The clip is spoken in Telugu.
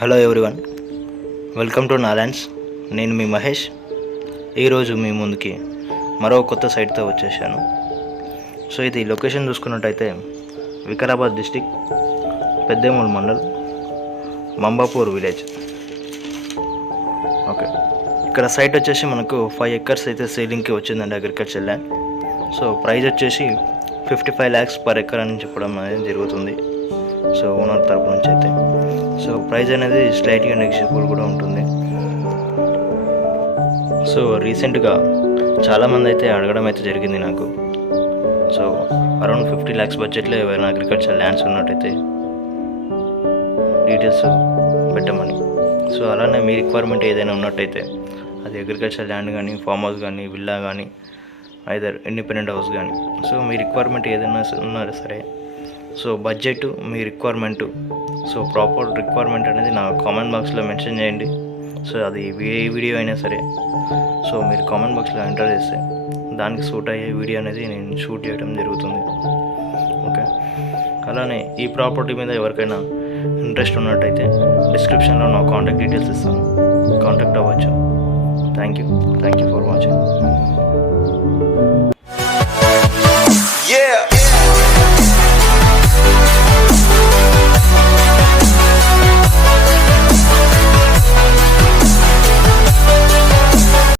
Hello everyone, welcome to Nalands. నేను మీ మహేష్. ఈరోజు మీ ముందుకి మరో కొత్త సైట్తో వచ్చేసాను. సో ఇది లొకేషన్ చూసుకున్నట్టయితే Vikarabad district, Peddemul mandal, Mambapur village. Okay, ఇక్కడ సైట్ వచ్చేసి మనకు 5 ఎకర్స్ అయితే సేలింగ్కి వచ్చిందండి, అగ్రికల్చర్ ల్యాండ్. సో ప్రైస్ వచ్చేసి 55 lakhs పర్ ఎకర్ అని చెప్పడం అనేది జరుగుతుంది. సో ఓనర్ తరపు నుంచి అయితే సో ప్రైస్ అనేది స్లైట్గా నెగిషియబుల్ కూడా ఉంటుంది. సో రీసెంట్గా చాలామంది అయితే అడగడం అయితే జరిగింది నాకు. సో అరౌండ్ 50 lakhs బడ్జెట్లో ఏమైనా అగ్రికల్చర్ ల్యాండ్స్ ఉన్నట్టయితే డీటెయిల్స్ పెట్టమని. సో అలానే మీ రిక్వైర్మెంట్ ఏదైనా ఉన్నట్టయితే, అది అగ్రికల్చర్ ల్యాండ్ కానీ, ఫామ్ హౌస్ కానీ, విల్లా కానీ, ఐదర్ ఇండిపెండెంట్ హౌస్ కానీ, సో మీ రిక్వైర్మెంట్ ఏదైనా ఉన్నా సరే, సో బడ్జెట్, మీ రిక్వైర్మెంటు, సో ప్రాపర్ రిక్వైర్మెంట్ అనేది నా కామెంట్ బాక్స్లో మెన్షన్ చేయండి. సో అది ఏ వీడియో అయినా సరే, సో మీరు కామెంట్ బాక్స్లో ఎంటర్ చేస్తే దానికి సూట్ అయ్యే వీడియో అనేది నేను షూట్ చేయడం జరుగుతుంది. ఓకే, అలానే ఈ ప్రాపర్టీ మీద ఎవరికైనా ఇంట్రెస్ట్ ఉన్నట్టయితే డిస్క్రిప్షన్లో నా కాంటాక్ట్ డీటెయిల్స్ ఇస్తాను, కాంటాక్ట్ అవ్వచ్చు. Thank you for watching.